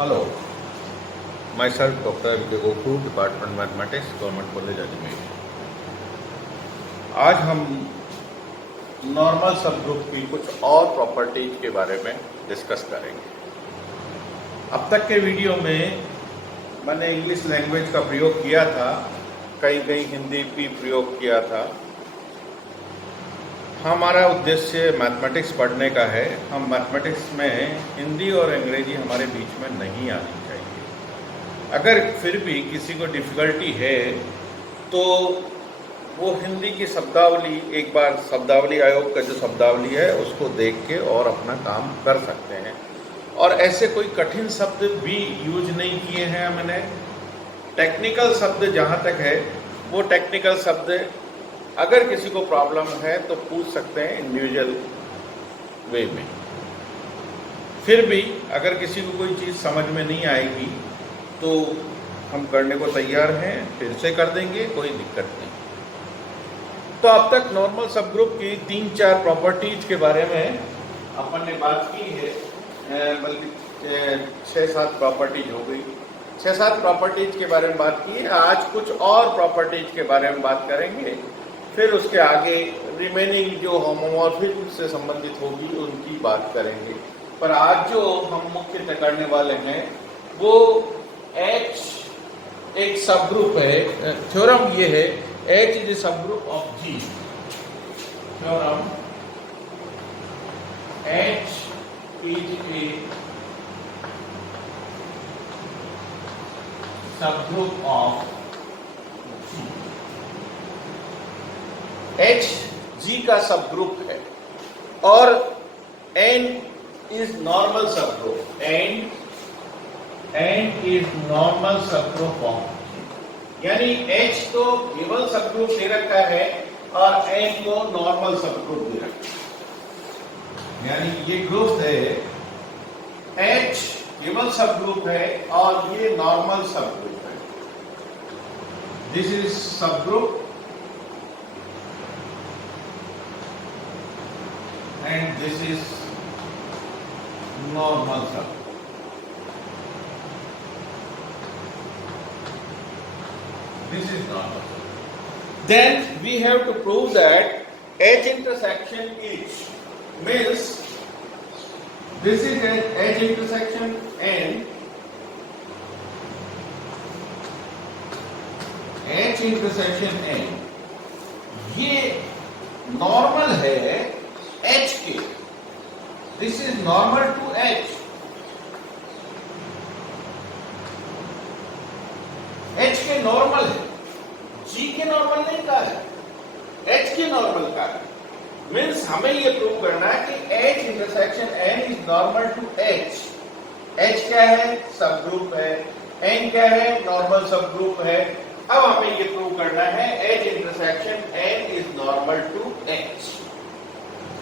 Hello, myself Dr. M.K. Goku, Department Mathematics, Government College Ajmer। आज हम normal सब group की कुछ और प्रॉपर्टीज के बारे में डिस्कस करेंगे। अब तक के वीडियो में मैंने इंग्लिश लैंग्वेज का प्रयोग किया था, कहीं कहीं हिंदी भी प्रयोग किया था। हमारा उद्देश्य मैथमेटिक्स पढ़ने का है। हम मैथमेटिक्स में हिंदी और अंग्रेजी हमारे बीच में नहीं आनी चाहिए। अगर फिर भी किसी को डिफ़िकल्टी है तो वो हिंदी की शब्दावली, एक बार शब्दावली आयोग का जो शब्दावली है उसको देख के और अपना काम कर सकते हैं। और ऐसे कोई कठिन शब्द भी यूज नहीं किए हैं मैंने। टेक्निकल शब्द जहाँ तक है वो टेक्निकल शब्द अगर किसी को प्रॉब्लम है तो पूछ सकते हैं इंडिविजुअल वे में। फिर भी अगर किसी को कोई चीज़ समझ में नहीं आएगी तो हम करने को तैयार हैं, फिर से कर देंगे, कोई दिक्कत नहीं। तो अब तक नॉर्मल सब ग्रुप की 3-4 प्रॉपर्टीज के बारे में अपन ने बात की है, बल्कि 6-7 प्रॉपर्टीज हो गई। 6-7 प्रॉपर्टीज के बारे में बात की है। आज कुछ और प्रॉपर्टीज के बारे में बात करेंगे, फिर उसके आगे रिमेनिंग जो होमोमॉर्फिज्म से संबंधित होगी उनकी बात करेंगे। पर आज जो हम मुख्यतः करने वाले हैं वो H एक सब ग्रुप है। थ्योरम ये है H इज ए सब group of G। Theorem H is a सब ग्रुप ऑफ H G का सब ग्रुप है और N इज नॉर्मल सब ग्रुप। N इज नॉर्मल सब ग्रुप ऑफ, यानी H तो केवल सब ग्रुप दे रखा है और N को नॉर्मल सब ग्रुप दे रखा है। यानी ये ग्रुप है, H केवल सब ग्रुप है और ये नॉर्मल सब ग्रुप है। दिस इज सब group and this is normal subgroup. This is normal subgroup. Then we have to prove that H intersection each means this is H intersection N. H intersection N ये normal है H के। This is normal to H। H के normal है, G के normal नहीं कहा है, H के नॉर्मल का है। मीन्स हमें ये प्रूव करना है कि H intersection N is normal to H। H क्या है? सब ग्रुप है। N क्या है? नॉर्मल सब ग्रुप है। अब हमें ये प्रूव करना है H intersection N is normal to H।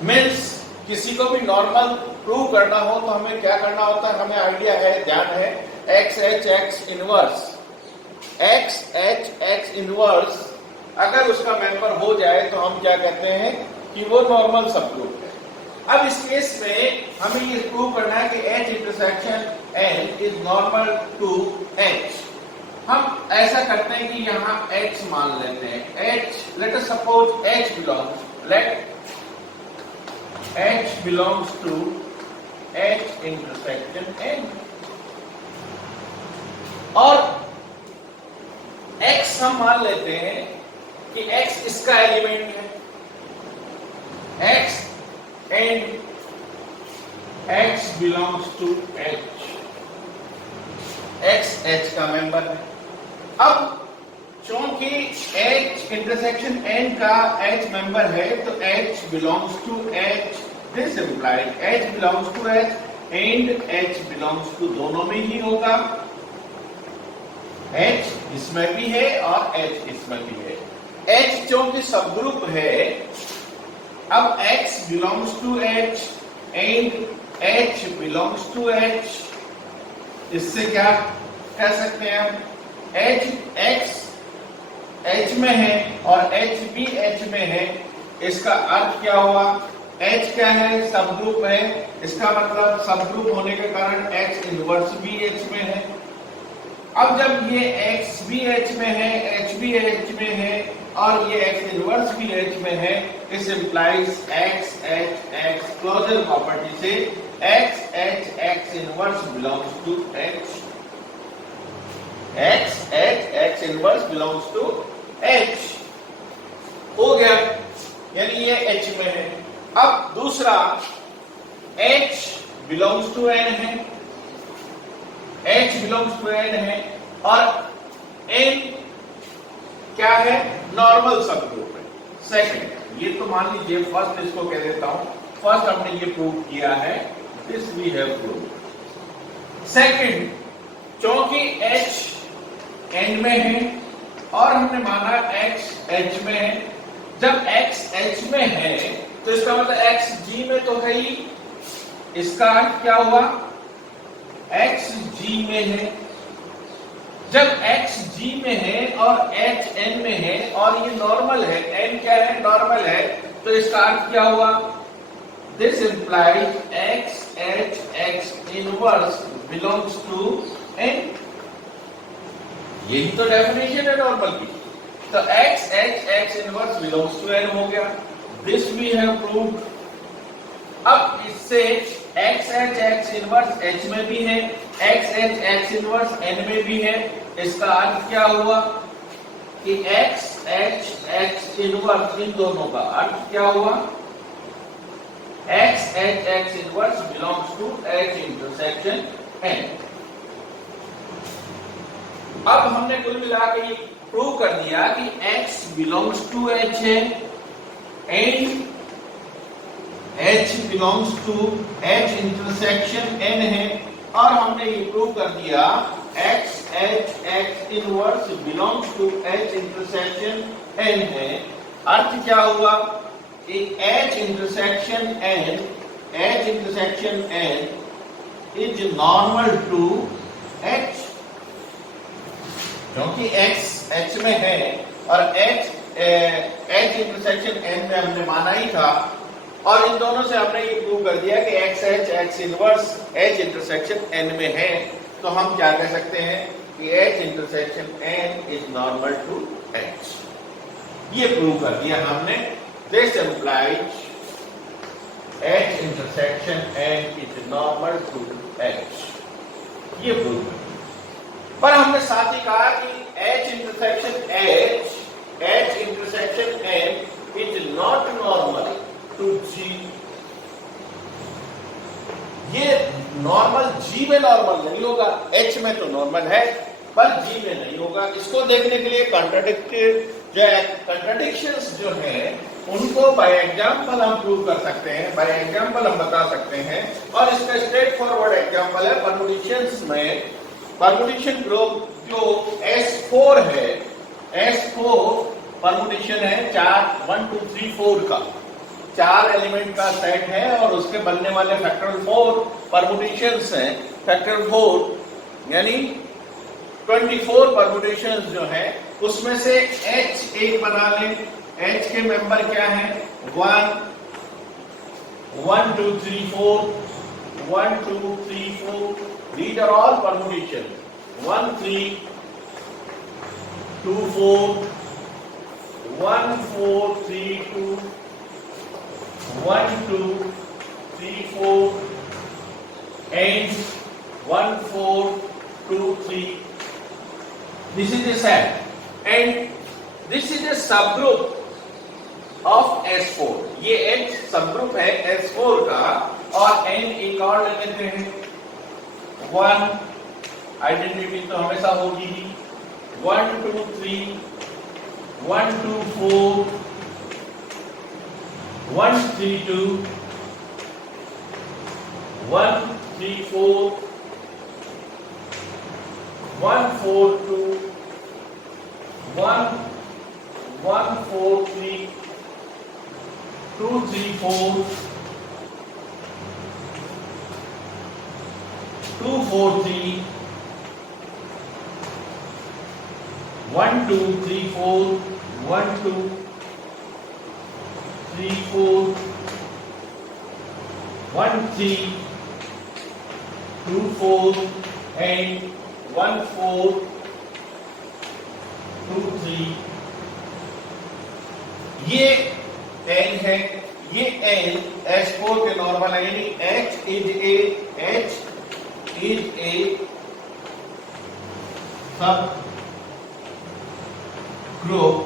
Means किसी को भी नॉर्मल प्रूव करना हो तो हमें क्या करना होता है, हमें आइडिया है, ध्यान है, X H X inverse, X H X inverse अगर उसका मेंबर हो जाए तो हम क्या कहते हैं कि वो नॉर्मल सब ग्रुप है। अब इस केस में हमें ये प्रूव करना है कि H intersection N is normal to H। हम ऐसा करते हैं कि यहाँ H मान लेते हैं। H, let us suppose H belongs, let H belongs to H intersection N और X हम मान लेते हैं कि X इसका एलिमेंट है, X and X belongs to H, X H का मेंबर है। अब क्योंकि H इंटरसेक्शन N का H मेंबर है तो H belongs to H। This implied H belongs to H and H belongs to दोनों में ही होगा। H इसमें भी है और H इसमें भी है। H क्योंकि सब ग्रुप है, अब X belongs to H and H belongs to H। इससे क्या कह सकते हैं हम, H X H में है और H भी H में है। इसका अर्थ क्या हुआ H क्या है? सब ग्रुप है, इसका मतलब सब ग्रुप होने के कारण H इनवर्स भी H में है। अब जब ये X भी H में है, H भी H में है और ये X इनवर्स भी H में है, इस implies X H X closure property से X H X inverse belongs to H। X H X inverse belongs to H हो गया, यानी ये H में है। अब दूसरा H बिलोंग्स टू N है, H बिलोंग्स टू N है और N क्या है? नॉर्मल सब ग्रुप है। सेकंड, ये तो मान लीजिए फर्स्ट इसको कह देता हूं, फर्स्ट हमने ये प्रूव किया है, this we have prove. Second, क्योंकि H N में है और हमने माना X H में है, जब X H में है तो इसका मतलब X G में तो है ही, इसका अर्थ क्या हुआ? X G में है। जब X G में है और H N में है और ये नॉर्मल है, N क्या है? नॉर्मल है, तो इसका अर्थ क्या हुआ? This implies X H X inverse belongs to N। यही तो डेफिनेशन है नॉर्मल की। तो X H X inverse belongs to N हो गया, दिस वी हैव प्रूव्ड। अब इससे X H X inverse H में भी है, X H X inverse N में भी है, इसका अर्थ क्या हुआ कि X H X इनवर्स इन दोनों का अर्थ क्या हुआ? X H X inverse belongs to H intersection N। अब हमने कुल मिला के प्रूव कर दिया कि X बिलोंग्स टू H है and H belongs to H intersection N है, और हमने ये प्रूव कर दिया X H X inverse belongs to H intersection N है। अर्थ क्या हुआ कि H intersection N is normal to H, क्योंकि X H में है और H इंटरसेक्शन N में हमने माना ही था, और इन दोनों से हमने ये प्रूव कर दिया कि X H X inverse H intersection N में है, तो हम क्या कह सकते हैं कि H intersection N is normal to H। ये प्रूव कर दिया हमने, this implies H intersection N is normal to H। ये प्रूव कर दिया, पर हमने साथ ही कहा कि H intersection N is not normal to G। ये नॉर्मल G में नॉर्मल नहीं होगा, H में तो नॉर्मल है पर G में नहीं होगा। इसको देखने के लिए कंट्राडिक्शंस जो हैं उनको बाय एग्जांपल हम प्रूव कर सकते हैं, बाय एग्जांपल हम बता सकते हैं, और इसका स्ट्रेट फॉरवर्ड एग्जांपल है परम्यूटेशंस में। परम्यूटेशन ग्रुप जो S4 है, S4 परम्यूटेशन है 1 2 3 4 का, 4 एलिमेंट का सेट है और उसके बनने वाले फैक्टोरियल 4 परम्यूटेशंस हैं। फैक्टोरियल 4 यानी 24 परम्यूटेशंस जो है उसमें से H एक बना लें। H के मेंबर क्या हैं? 1 2 3 4, 1 2 3 4, these are all permutations। 1 3 2 4, 1 4 3 2, 1 2 3 4 and 1 4 2 3। This is a set and this is a subgroup of S4। ये H सबग्रुप है S4 का, और N एक और ले लेते हैं 1। आइडेंटिटी तो हमेशा होगी ही। 1 2 3, 1 2 4, 1 3 2, 1 3 4, 1 4 2, 1 1 4 3, 2 3 4, 2 4 3, 1 2 3 4, 1 2 3 4, 1 3 2 4 and 1 4 2 3, ये L है, ये L H4 के नॉर्मल है, यानी H इज a सब group,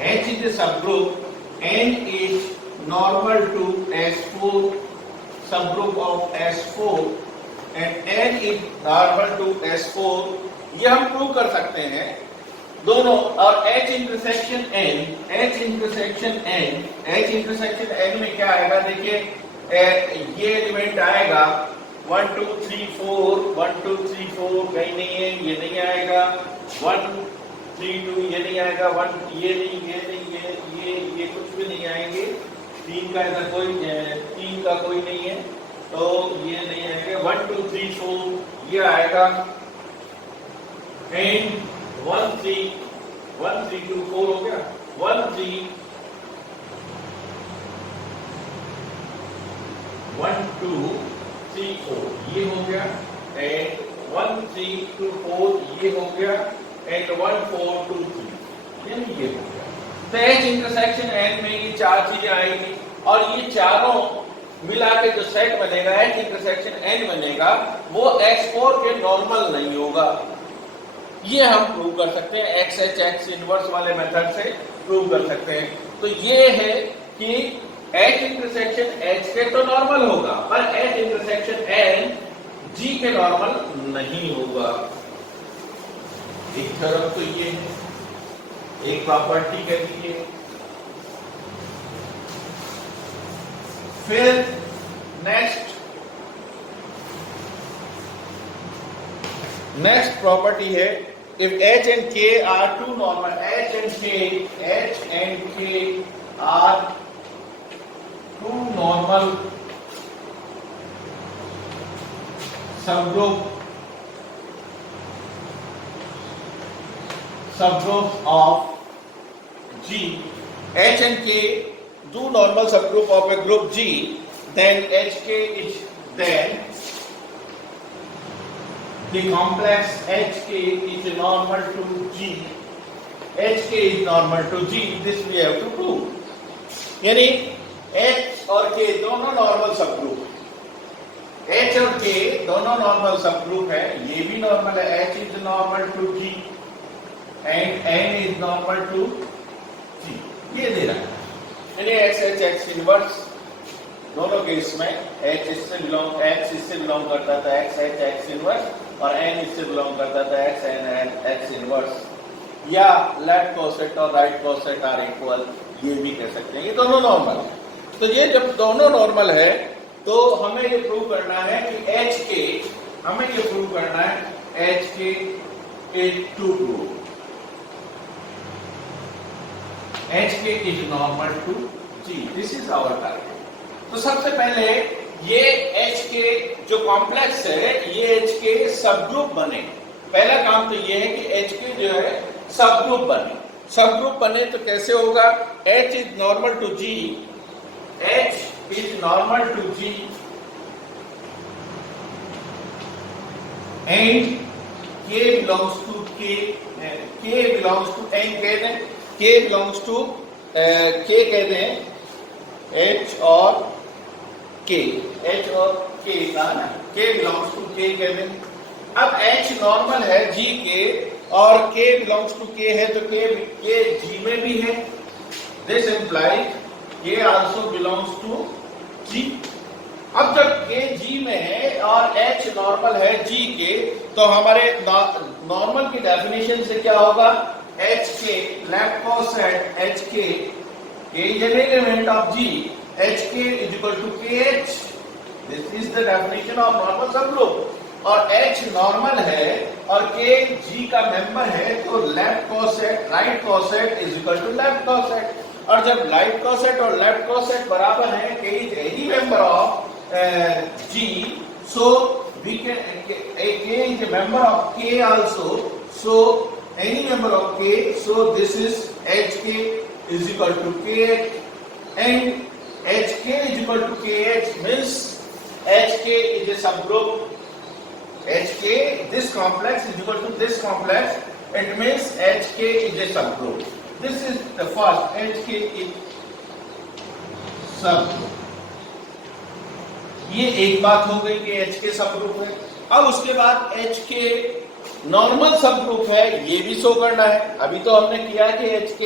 H is a subgroup, N is normal to S4, subgroup of S4 and N is normal to S4. ये हम प्रूव कर सकते हैं दोनों, और H इंटरसेक्शन N में क्या आएगा, देखिए ये एलिमेंट आएगा 1 2 3 4, 1 2 3 4 कहीं नहीं है, ये नहीं आएगा, 1 3 2 ये नहीं आएगा, 1 ये नहीं, ये कुछ भी नहीं आएंगे, 3 का इधर कोई 3 का कोई नहीं है, तो ये नहीं आएगा, 1 2 3 4 ये आएगा, एंड 1 3 2 4 हो गया, 1 3 1 2 3 4 ये हो गया, एंड 1 3 2 4 ये हो गया, एंड 1 4 2 3 यानी ये हो गया। तो H इंटरसेक्शन N में ये चार चीजें आएंगी, और ये चारों मिला के जो सेट बनेगा H इंटरसेक्शन N बनेगा, वो X4 के नॉर्मल नहीं होगा। ये हम प्रूव कर सकते हैं, XH X इनवर्स वाले मेथड से प्रूव कर सकते हैं। तो ये है कि H इंटरसेक्शन H के तो नॉर्मल होगा, पर H इंटरसेक्शन N G के नॉर्मल नहीं होगा। एक तरफ तो ये है, एक प्रॉपर्टी कह लीजिए। फिर नेक्स्ट प्रॉपर्टी है, if H and K are two normal, H and K are two normal subgroups of G, H and K do normal subgroup of a group G, then HK is then the complex HK is normal to G. HK is normal to G. This we have to prove. यानी H और K दोनों normal subgroup, H और K दोनों normal subgroup है, ये भी normal है, H is normal to G and N is normal to G, ये दे रहा है। यानी XH X इनवर्स दोनों केस में H इससे बिलोंग करता था XH X इनवर्स, और N इससे बिलोंग करता था XN X इनवर्स, या लेफ्ट कोसेट और राइट कोसेट आर इक्वल, ये भी कह सकते हैं। ये दोनों नॉर्मल है। तो ये जब दोनों नॉर्मल है तो हमें ये प्रूव करना है कि HK is to group, HK is normal to G. This is our target. तो सबसे पहले ये H के जो कॉम्प्लेक्स है, ये H के सबग्रुप बने। पहला काम तो ये है कि H के जो है सबग्रुप बने तो कैसे होगा, H is normal to G, H is normal to G and K belongs to K belongs to N कह दें, K बिलोंग्स टू K कह दें, H और K का ना, K बिलोंग्स टू K कह दें। अब H नॉर्मल है G के और K बिलोंग्स टू K है, तो K G में भी है। This implies K also belongs to G। अब जब K G में है और H नॉर्मल है G के, तो हमारे नॉर्मल की डेफिनेशन से क्या होगा, H के लेफ्ट कोसेट H के K is an element of G, HK is equal to KH. This is the definition of normal subgroup। और H नॉर्मल है और K G का मेंबर है, तो left coset right coset is equal to left coset. और जब right coset और left coset बराबर है, K is any member of G, so we can K is a member of K also, so any member of K, so this is HK is equal to KH, and HK is equal to KH means HK is a subgroup. HK, this complex is equal to this complex. It means HK is a subgroup. This is the first. HK is subgroup. ये एक बात हो गई कि HK subgroup है। अब उसके बाद HK नॉर्मल सबग्रुप है, ये भी शो करना है। अभी तो हमने किया कि HK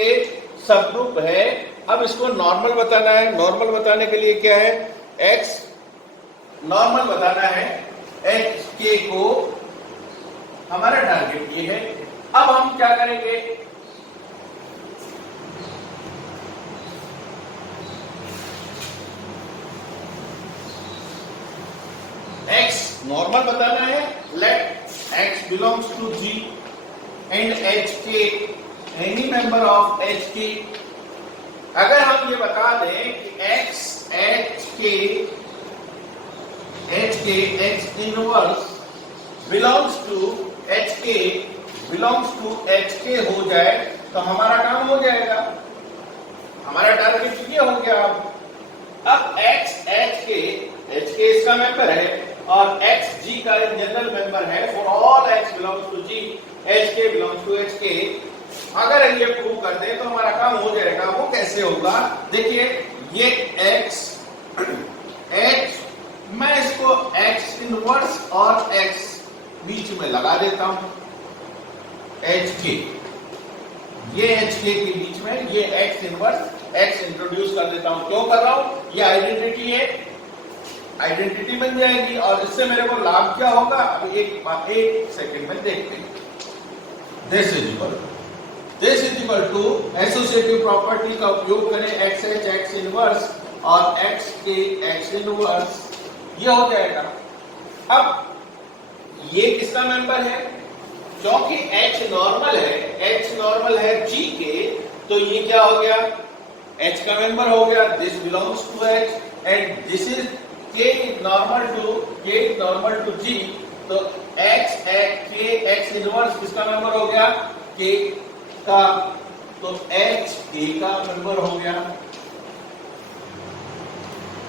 सबग्रुप है, अब इसको नॉर्मल बताना है। नॉर्मल बताने के लिए क्या है, X नॉर्मल बताना है। HK को हमारा टारगेट ये है। अब हम क्या करेंगे, X नॉर्मल बताना है। Let X belongs to G and HK any member of HK। अगर हम ये बता दें कि X X inverse belongs to HK हो जाए तो हमारा काम हो जाएगा, हमारा टारगेट ये हो गया। अब X HK इसका मेंबर है और X G का जनरल मेंबर है। For all X belongs to G, HK belongs to HK। अगर ये प्रूव कर दे तो हमारा काम हो जाएगा। वो कैसे होगा, देखिए ये X मैं इसको X इनवर्स और X बीच में लगा देता हूं। HK, ये HK के बीच में ये X इनवर्स X इंट्रोड्यूस कर देता हूं। क्यों कर रहा हूं, ये आइडेंटिटी है, आइडेंटिटी बन जाएगी और इससे मेरे को लाभ क्या होगा, अब एक सेकंड में देखते हैं। This is equal to associative property का उपयोग करें, XH X इनवर्स और XK X इनवर्स, ये हो जाएगा। अब ये किसका मेंबर है, क्योंकि H नॉर्मल है G के, तो ये क्या हो गया, H का मेंबर हो गया। This belongs to H and this is K normal to G, तो K X इनवर्स किसका मेंबर हो गया, K का, तो H K का मेंबर हो गया।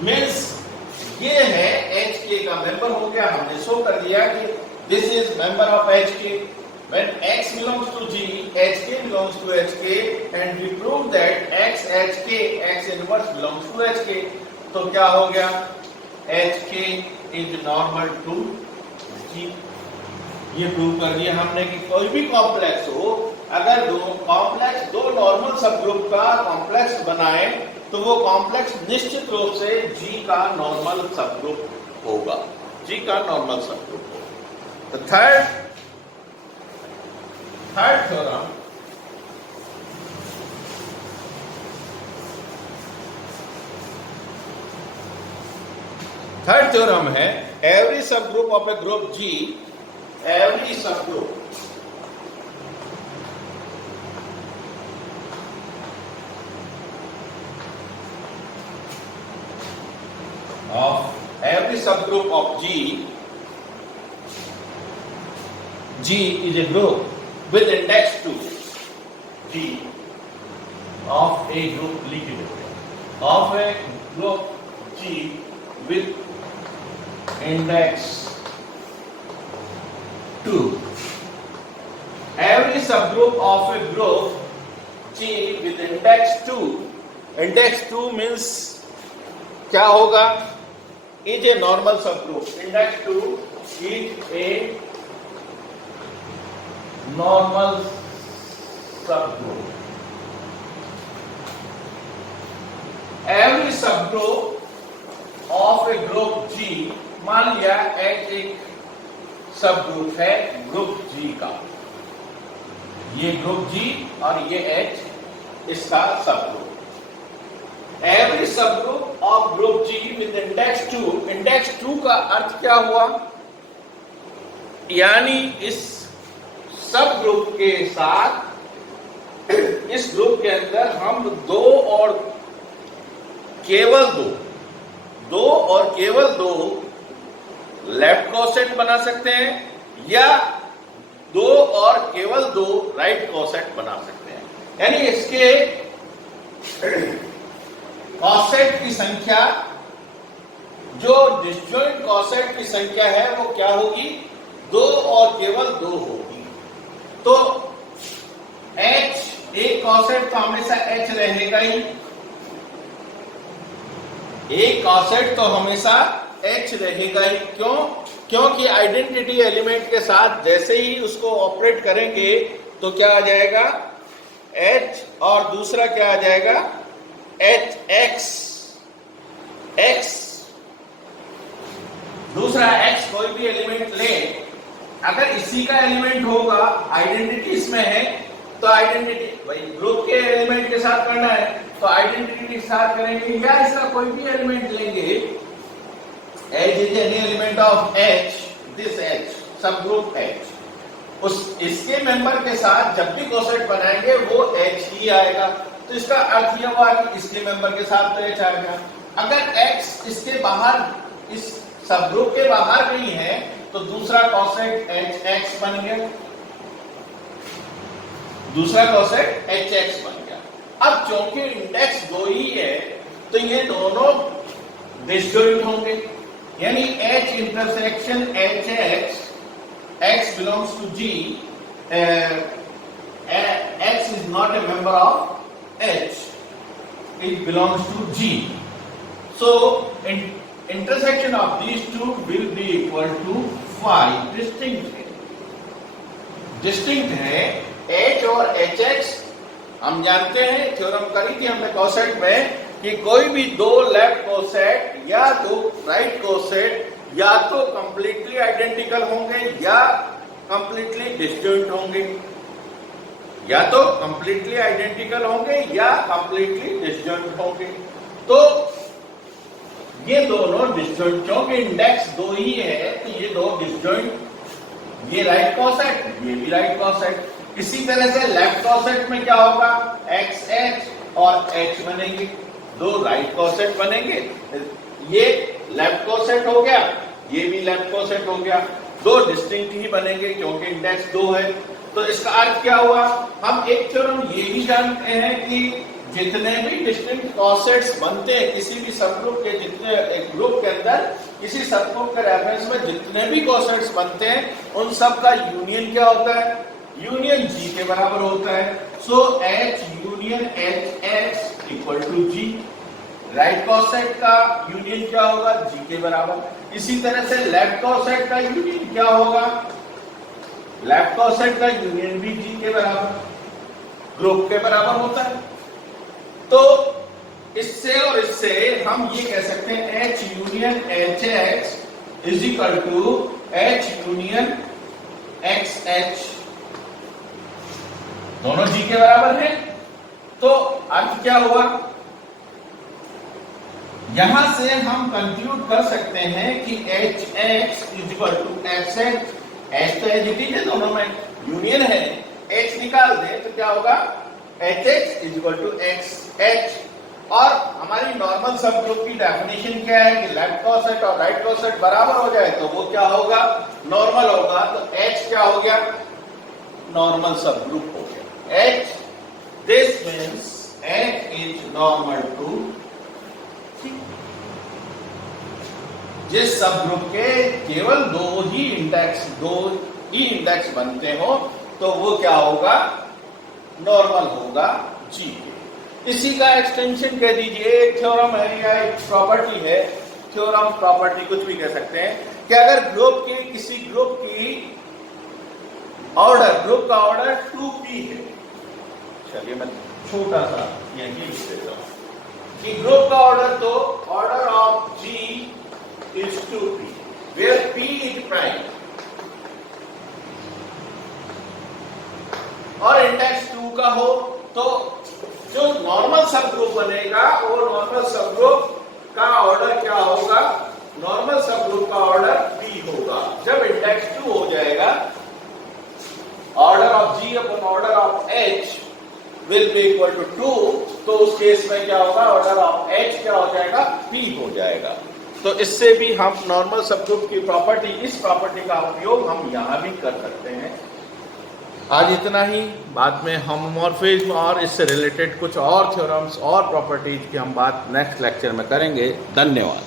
मीन्स ये है HK का मेंबर हो गया। हमने शो कर दिया कि this is member of HK। When X belongs to G, HK belongs to HK, and we prove that X HK X inverse belongs to HK। तो क्या हो गया, HK is normal to G। ये prove कर दिया हमने कि कोई भी कॉम्प्लेक्स हो, अगर दो नॉर्मल सबग्रुप का कॉम्प्लेक्स बनाए तो वो कॉम्प्लेक्स निश्चित रूप से G का नॉर्मल सबग्रुप होगा, G का नॉर्मल सबग्रुप होगा। तो थर्ड थ्योरम है, every subgroup of A group G, every subgroup of G is a group with index 2, G of a group of a group G with index 2. Every subgroup of a group G with index 2, index 2 means क्या होगा, is a normal subgroup। Index 2 is a normal subgroup। Every subgroup of a group G, मान लिया H एक subgroup है group G का, ये group G और ये H इसका subgroup. Every subgroup of group G with index 2, index 2 का अर्थ क्या हुआ, यानी इस सब ग्रुप के साथ इस ग्रुप के अंदर हम दो और केवल दो लेफ्ट कोसेट बना सकते हैं या दो और केवल दो राइट कोसेट बना सकते हैं। यानी इसके कॉसेट की संख्या जो डिसजॉइंट कॉसेट की संख्या है वो क्या होगी, 2 और केवल 2 होगी। तो h, एक कॉसेट तो हमेशा h रहेगा ही, एक कॉसेट तो हमेशा h रहेगा ही। क्यों? क्योंकि आइडेंटिटी एलिमेंट के साथ जैसे ही उसको ऑपरेट करेंगे तो क्या आ जाएगा, h, और दूसरा क्या आ जाएगा, hx, x, दूसरा x कोई भी एलिमेंट ले, अगर इसी का एलिमेंट होगा, आइडेंटिटी इसमें है तो आइडेंटिटी भाई ग्रुप के एलिमेंट के साथ करना है तो आइडेंटिटी के साथ करेंगे, या इसका कोई भी एलिमेंट लेंगे, h is any element of h, this h, सब ग्रुप h, उस इसके मेंबर के साथ जब भी कोसेट बनाएंगे वो h ही आएगा। तो इसका अर्थ यह हुआ कि इसके मेंबर के साथ तो h आएगा। अगर x इसके बाहर, इस सब ग्रुप के बाहर नहीं है तो दूसरा कॉसेट hx बन गया, दूसरा कॉसेट hx बन गया। अब चूंकि इंडेक्स 2 ही है तो ये दोनों डिसजॉइंट होंगे, यानी h intersection hx, x belongs to G, x is not a member of h, it belongs to G. So intersection of these two will be equal to phi, distinct है h और hx। हम जानते हैं, theorem करी थी हमने कॉसेट में, कि कोई भी दो लेफ्ट कोसेट या दो राइट कोसेट या तो कंप्लीटली आइडेंटिकल होंगे या कंप्लीटली डिसजॉइंट होंगे, या तो कंप्लीटली आइडेंटिकल होंगे या कंप्लीटली डिसजॉइंट होंगे। तो ये दोनों डिसजॉइंट, क्योंकि इंडेक्स 2 ही है तो ये दो डिसजॉइंट, ये राइट कॉसेट, ये भी राइट कॉसेट। इसी तरह से लेफ्ट कॉसेट में क्या होगा, xh और h बनेंगे, दो राइट कॉसेट बनेंगे, ये लेफ्ट कॉसेट हो गया, ये भी लेफ्ट कॉसेट हो गया, दो डिस्टिंक्ट ही बनेंगे क्योंकि इंडेक्स 2 है। तो इसका अर्थ क्या हुआ, हम एक थ्योरम ये भी जानते हैं कि जितने भी डिस्टिंक्ट कॉसेट्स बनते हैं किसी भी सबग्रुप के, जितने एक ग्रुप के अंदर किसी सबग्रुप के रेफरेंस में जितने भी कॉसेट्स बनते हैं उन सब का यूनियन क्या होता है, यूनियन G के बराबर होता है। So H union hx equal to G, right coset का यूनियन क्या होगा, G के बराबर। इसी तरह से लेफ्ट कॉसेट का यूनियन क्या होगा, लेफ्ट कॉसेट का यूनियन भी G के बराबर, ग्रुप के बराबर होता है। तो इससे और इससे हम ये कह सकते हैं H union hx is equal to H union xh, दोनों G के बराबर हैं। तो अर्थ क्या हुआ, यहां से हम कंक्लूड कर सकते हैं कि hx is equal to xh, h तो एजिटिव है, दोनों में यूनियन है, h निकाल दें तो क्या होगा, hx is equal to xh। और हमारी नॉर्मल सब ग्रुप की डेफिनेशन क्या है कि लेफ्ट कॉसेट और राइट कॉसेट बराबर हो जाए तो वो क्या होगा, नॉर्मल होगा। तो h क्या हो गया, नॉर्मल सब ग्रुप हो गया h। This means h is normal to C। जिस सब ग्रुप के केवल दो ही इंडेक्स बनते हो तो वो क्या होगा, नॉर्मल होगा G के। इसी का एक्सटेंशन कह दीजिए, एक थ्योरम है या एक प्रॉपर्टी है, थ्योरम प्रॉपर्टी कुछ भी कह सकते हैं, कि अगर ग्रुप की किसी ग्रुप की ऑर्डर, ग्रुप का ऑर्डर 2p है, चलिए मैं छोटा सा यही लिख देता हूं कि ग्रुप का ऑर्डर, तो order of G is 2p where p is prime और इंडेक्स 2 का हो, तो जो नॉर्मल सब ग्रुप बनेगा वो नॉर्मल सब ग्रुप का ऑर्डर क्या होगा, नॉर्मल सब ग्रुप का ऑर्डर p होगा। जब इंडेक्स 2 हो जाएगा, order of G upon order of H will be equal to 2, तो उस केस में क्या होगा, ऑर्डर ऑफ H क्या हो जाएगा, p हो जाएगा। तो इससे भी हम नॉर्मल सब ग्रुप की प्रॉपर्टी, इस प्रॉपर्टी का उपयोग हम यहां भी कर सकते हैं। आज इतना ही, बाद में होमोमॉर्फिज्म और इससे रिलेटेड कुछ और थ्योरम्स और प्रॉपर्टीज की हम बात नेक्स्ट लेक्चर में करेंगे। धन्यवाद।